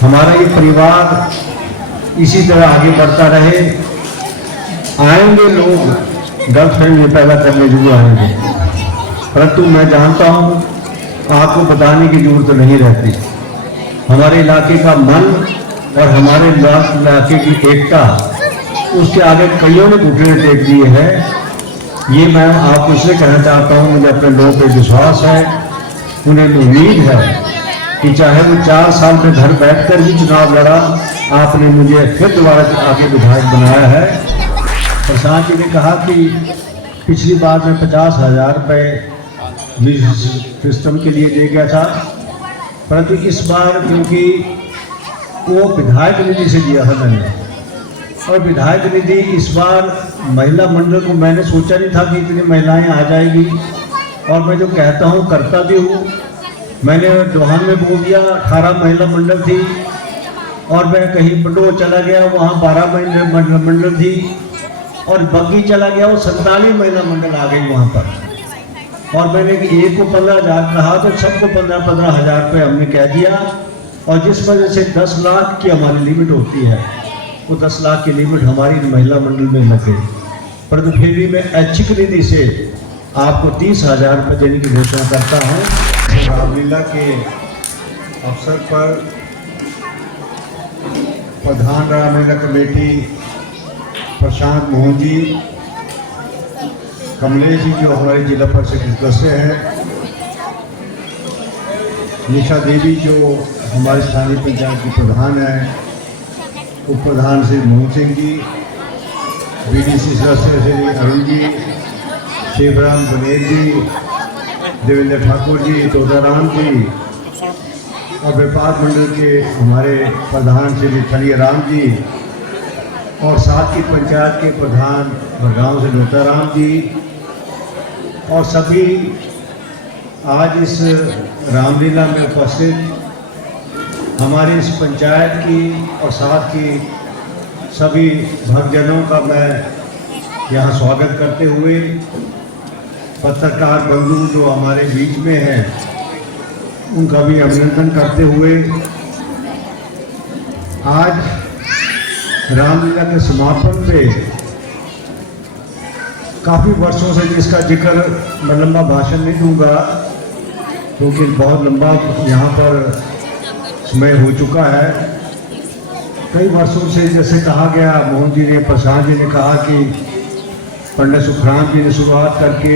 हमारा ये परिवार इसी तरह आगे बढ़ता रहे। आएंगे लोग गर्लफ्रेंड में पैदा करने जरूर आएंगे, परंतु मैं जानता हूँ आपको बताने की जरूरत नहीं रहती। हमारे इलाके का मन और हमारे इलाके की एकता, उसके आगे कईयों ने घुटने टेक दिए हैं। ये मैं आपको इसलिए कहना चाहता हूँ, मुझे अपने लोगों पर विश्वास है, उन्हें उम्मीद है कि चाहे वो 4 साल में घर बैठकर भी चुनाव लड़ा, आपने मुझे फिर दोबारा आगे विधायक बनाया है। प्रशांत जी ने कहा कि पिछली बार मैं 50,000 रुपये सिस्टम के लिए दे गया था, परंतु इस बार क्योंकि वो विधायक निधि से दिया था मैंने, और विधायक निधि इस बार महिला मंडल को मैंने सोचा नहीं था कि इतनी महिलाएं आ जाएगी, और मैं जो कहता हूँ करता भी हूँ। मैंने दोहान में बोल दिया 18 महिला मंडल थी, और मैं कहीं पटो चला गया वहाँ 12 महिला मंडल थी, और बग्गी चला गया वो 47 महिला मंडल आ गई वहाँ पर। और मैंने एक को 15,000 कहा तो सबको 15-15 हज़ार रुपये हमने कह दिया, और जिस वजह से 10 लाख की हमारी लिमिट होती है, वो 10 लाख की लिमिट हमारी महिला मंडल में लग गई। परंतु फिर भी मैं ऐच्छिक निधि से आपको 30,000 रुपये देने की घोषणा करता हूँ। रामलीला के अवसर पर प्रधान रामलीला कमेटी प्रशांत मोहन जी, कमलेश जी जो हमारे जिला परिषद के सदस्य हैं, निशा देवी जो हमारे स्थानीय पंचायत की प्रधान है, उप प्रधान श्री मोहन सिंह जी, बीडीसी सदस्य श्री अरुण जी, शिवराम बनेर जी, देवेंद्र ठाकुर जी, तोताराम जी, और व्यापार मंडल के हमारे प्रधान श्री खलियाराम जी, और साथ ही पंचायत के प्रधान बड़गांव से नोताराम जी, और सभी आज इस रामलीला में उपस्थित हमारी इस पंचायत की और साथ ही सभी भक्तजनों का मैं यहाँ स्वागत करते हुए, पत्रकार बंधु जो हमारे बीच में हैं उनका भी अभिनंदन करते हुए, आज रामलीला के समापन पे काफ़ी वर्षों से जिसका जिक्र मैं लंबा भाषण नहीं दूंगा क्योंकि बहुत लंबा यहाँ पर समय हो चुका है। कई वर्षों से जैसे कहा गया, मोहन जी ने, प्रशांत जी ने कहा कि पंडित सुखराम जी ने शुरुआत करके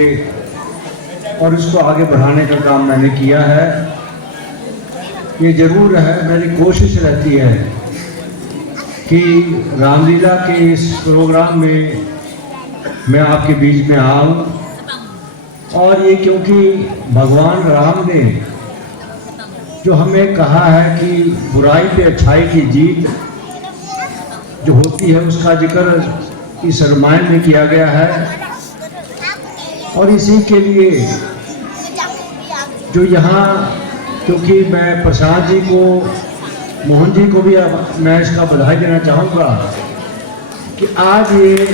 और इसको आगे बढ़ाने का काम मैंने किया है। ये जरूर है, मेरी कोशिश रहती है कि रामलीला के इस प्रोग्राम में मैं आपके बीच में आऊं, और ये क्योंकि भगवान राम ने जो हमें कहा है कि बुराई पे अच्छाई की जीत जो होती है उसका जिक्र इस रामायण में किया गया है। और इसी के लिए जो यहाँ, क्योंकि मैं प्रसाद जी को, मोहन जी को भी मैं इसका बधाई देना चाहूँगा कि आज ये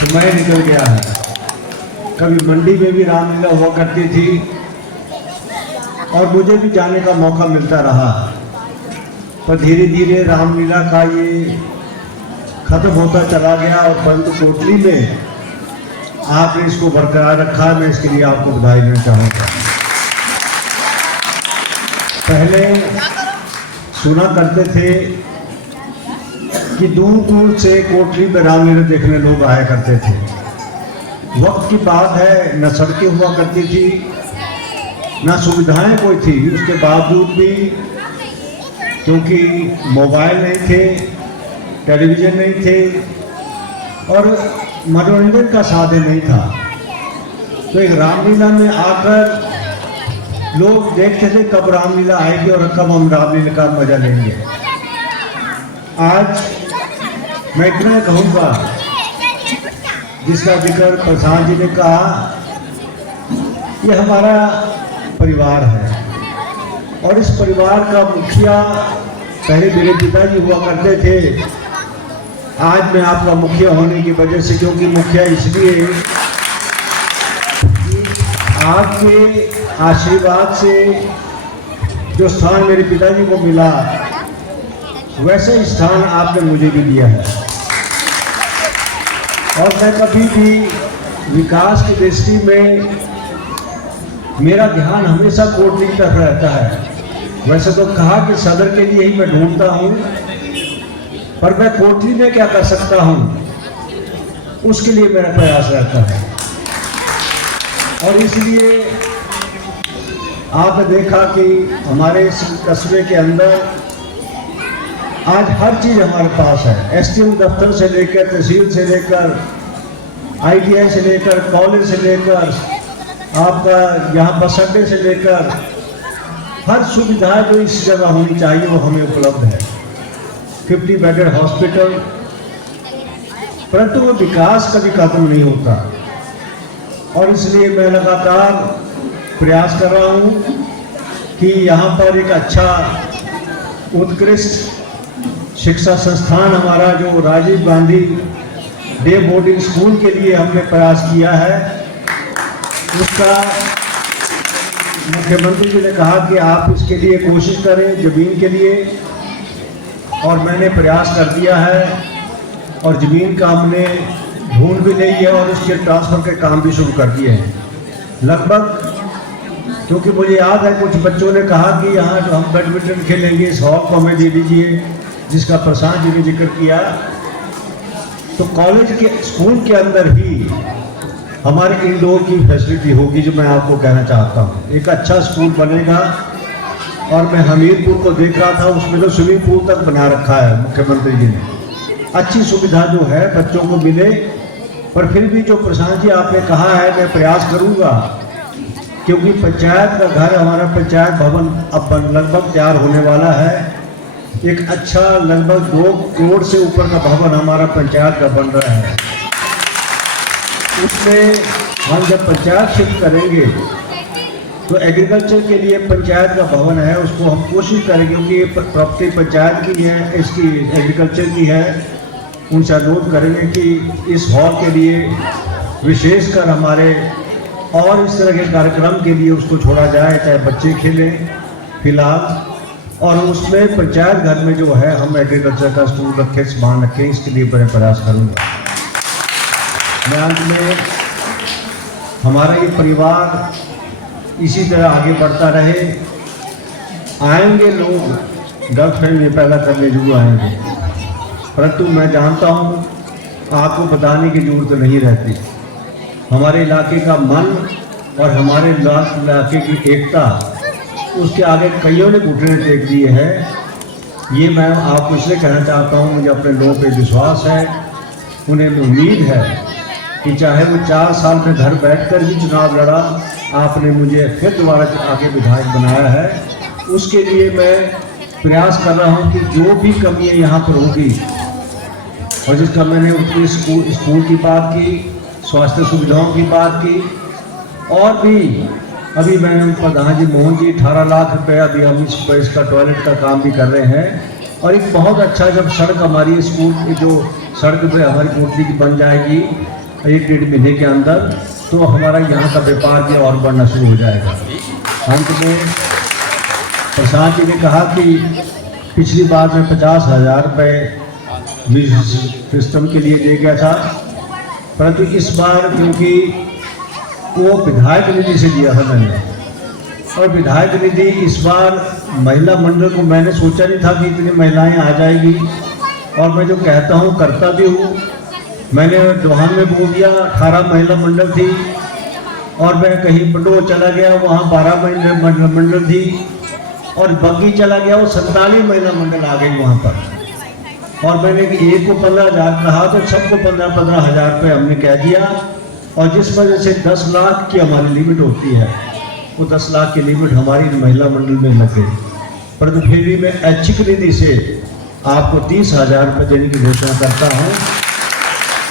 समय निकल गया है। कभी मंडी में भी रामलीला हुआ करती थी और मुझे भी जाने का मौका मिलता रहा, पर धीरे धीरे रामलीला का ये खत्म होता चला गया, और परंतु कोटली में आपने इसको बरकरार रखा, मैं इसके लिए आपको बधाई देना चाहूँगा। पहले सुना करते थे कि दूर दूर से कोटली में रामलीला देखने लोग आया करते थे। वक्त की बात है, न सड़कें हुआ करती थी, न सुविधाएं कोई थी, उसके बावजूद भी क्योंकि मोबाइल नहीं थे, टेलीविज़न नहीं थे और मनोरंजन का साधन नहीं था, तो एक रामलीला में आकर लोग देखते थे कब रामलीला आएगी और कब हम रामलीला का मजा लेंगे। आज मैं इतना कहूँगा, जिसका जिक्र प्रसाद जी ने कहा, ये हमारा परिवार है और इस परिवार का मुखिया पहले मेरे पिताजी हुआ करते थे। आज मैं आपका मुखिया होने की वजह से, क्योंकि मुखिया इसलिए आपके आशीर्वाद से जो स्थान मेरे पिताजी को मिला वैसे ही स्थान आपने मुझे भी दिया है। और मैं कभी भी विकास की दृष्टि में मेरा ध्यान हमेशा कोटली की तरफ रहता है। वैसे तो कहा कि सदर के लिए ही मैं ढूंढता हूँ, पर मैं कोटली में क्या कर सकता हूँ उसके लिए मेरा प्रयास रहता है। और इसलिए आपने देखा कि हमारे इस कस्बे के अंदर आज हर चीज़ हमारे पास है। एसडीएम दफ्तर से लेकर, तहसील से लेकर, आईटीआई से लेकर, कॉलेज से लेकर, आपका यहाँ बस अड्डे से लेकर हर सुविधा जो इस जगह होनी चाहिए वो हमें उपलब्ध है। 50 बेडेड हॉस्पिटल, परंतु वो विकास कभी खत्म नहीं होता। और इसलिए मैं लगातार प्रयास कर रहा हूँ कि यहाँ पर एक अच्छा उत्कृष्ट शिक्षा संस्थान हमारा जो Rajiv Gandhi day boarding school के लिए हमने प्रयास किया है, उसका मुख्यमंत्री जी ने कहा कि आप इसके लिए कोशिश करें ज़मीन के लिए, और मैंने प्रयास कर दिया है और ज़मीन का हमने ढूंढ भी ली है और उसके ट्रांसफ़र के काम भी शुरू कर दिए हैं लगभग। क्योंकि मुझे याद है कुछ बच्चों ने कहा कि यहाँ जो हम बैडमिंटन खेलेंगे इस हॉल को हमें दे दीजिए, जिसका प्रशांत जी ने जिक्र किया। तो कॉलेज के स्कूल के अंदर ही हमारे इंडोर की फैसिलिटी होगी, जो मैं आपको कहना चाहता हूँ। एक अच्छा स्कूल बनेगा। और मैं हमीरपुर को देख रहा था, उसमें तो स्विमिंग पूल तक बना रखा है मुख्यमंत्री जी ने। अच्छी सुविधा जो है बच्चों को मिले। पर फिर भी जो प्रशांत जी आपने कहा है, मैं प्रयास करूँगा, क्योंकि पंचायत का घर, हमारा पंचायत भवन अब लगभग तैयार होने वाला है। एक अच्छा लगभग 2 करोड़ से ऊपर का भवन हमारा पंचायत का बन रहा है। उसमें हम जब पंचायत शिफ्ट करेंगे तो एग्रीकल्चर के लिए पंचायत का भवन है, उसको हम कोशिश करेंगे, क्योंकि ये प्रॉपर्टी पंचायत की है, इसकी एग्रीकल्चर की है। उनसे अनुरोध करेंगे कि इस हॉल के लिए विशेषकर हमारे और इस तरह के कार्यक्रम के लिए उसको छोड़ा जाए, चाहे बच्चे खेलें फिलहाल। और उसमें पंचायत घर में जो है हम एग्रीकल्चर का स्कूल रखें, सामान रखें, इसके लिए बड़े प्रयास करूँगा। मैं अंत में हमारा ये परिवार इसी तरह आगे बढ़ता रहे। आएंगे लोग गर्लफ्रेंड पैदा करने जरूर आएंगे, परंतु मैं जानता हूँ आपको बताने की जरूरत नहीं रहती। हमारे इलाके का मन और हमारे इलाके की एकता, उसके आगे कईयों ने घुटने टेक दिए हैं। ये मैं आपको इसलिए कहना चाहता हूँ, मुझे अपने लोगों पे विश्वास है, उन्हें उम्मीद है कि चाहे वो 4 साल में घर बैठकर भी चुनाव लड़ा, आपने मुझे फिर दोबारा आगे विधायक बनाया है। उसके लिए मैं प्रयास कर रहा हूँ कि जो भी कमियाँ यहाँ पर होगी, और जिसका मैंने उत्तरी स्कूल की बात की, स्वास्थ्य सुविधाओं की बात की, और भी अभी मैंने प्रधान जी मोहन जी 18 लाख रुपया दिया, हम इसका टॉयलेट का काम भी कर रहे हैं। और एक बहुत अच्छा जब सड़क हमारी स्कूल की जो सड़क पे हमारी कोटली की बन जाएगी 1-1.5 महीने के अंदर, तो हमारा यहाँ का व्यापार भी और बढ़ना शुरू हो जाएगा। अंत में प्रसाद जी ने कहा कि पिछली बार में 50,000 रुपये सिस्टम के लिए दे गया था, परंतु इस बार क्योंकि वो विधायक निधि से दिया था मैंने, और विधायक निधि इस बार महिला मंडल को मैंने सोचा नहीं था कि इतनी महिलाएं आ जाएगी। और मैं जो कहता हूँ करता भी हूँ। मैंने दोहान में बोल दिया 18 महिला मंडल थी, और मैं कहीं पंडो चला गया, वहाँ 12 महिला मंडल थी, और बग्गी चला गया, वो 47 महिला मंडल आ गई वहाँ पर। और मैंने एक को 15,000 कहा, तो सबको 15-15 हज़ार रुपये हमने कह दिया। और जिस वजह से 10 लाख की हमारी लिमिट होती है, वो 10 लाख की लिमिट हमारी महिला मंडल में लग गई। परंतु फिर भी मैं ऐच्छिक निधि से आपको 30,000 रुपये देने की घोषणा करता हूँ।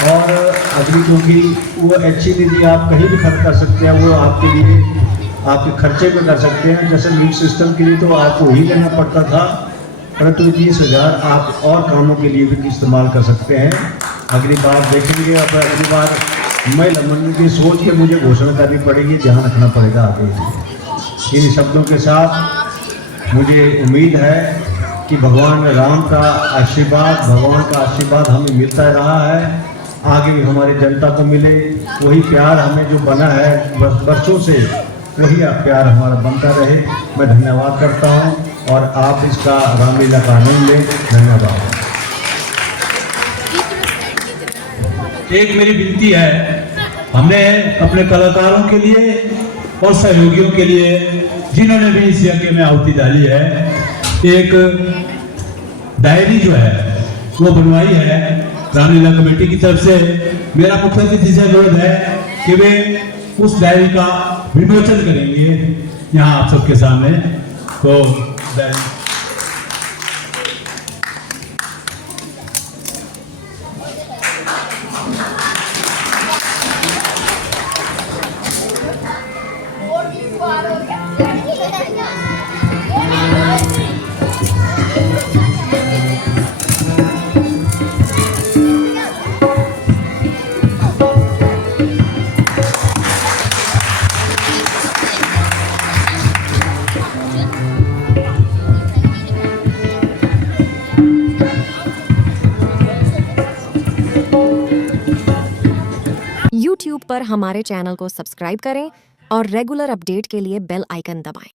और अगली, क्योंकि वो ऐच्छिक निधि आप कहीं भी खर्च कर सकते हैं, वो आपके लिए आपके खर्चे में कर सकते हैं। जैसे मीट सिस्टम के लिए तो आपको ही लेना पड़ता था, परंतु 30,000 आप और कामों के लिए भी इस्तेमाल कर सकते हैं। अगली बार देखेंगे। अब अगली बार महिला मंडल की सोच के मुझे घोषणा करनी पड़ेगी, ध्यान रखना पड़ेगा आगे। इन शब्दों के साथ मुझे उम्मीद है कि भगवान राम का आशीर्वाद, भगवान का आशीर्वाद हमें मिलता रहा है, आगे भी हमारी जनता को मिले। वही प्यार हमें जो बना है वर्षों से, वही प्यार हमारा बनता रहे। मैं धन्यवाद करता हूँ और आप इसका रामलीला का आनंद लें। धन्यवाद। एक मेरी विनती है, हमने अपने कलाकारों के लिए और सहयोगियों के लिए जिन्होंने भी इस यज्ञ में आहुति डाली है, एक डायरी जो है वो बनवाई है रामलीला कमेटी की तरफ से। मेरा मुख्य अतिथि से अनुरोध है कि वे उस डायरी का विमोचन करेंगे यहाँ आप सबके सामने। तो YouTube पर हमारे चैनल को सब्सक्राइब करें और रेगुलर अपडेट के लिए बेल आइकन दबाएं।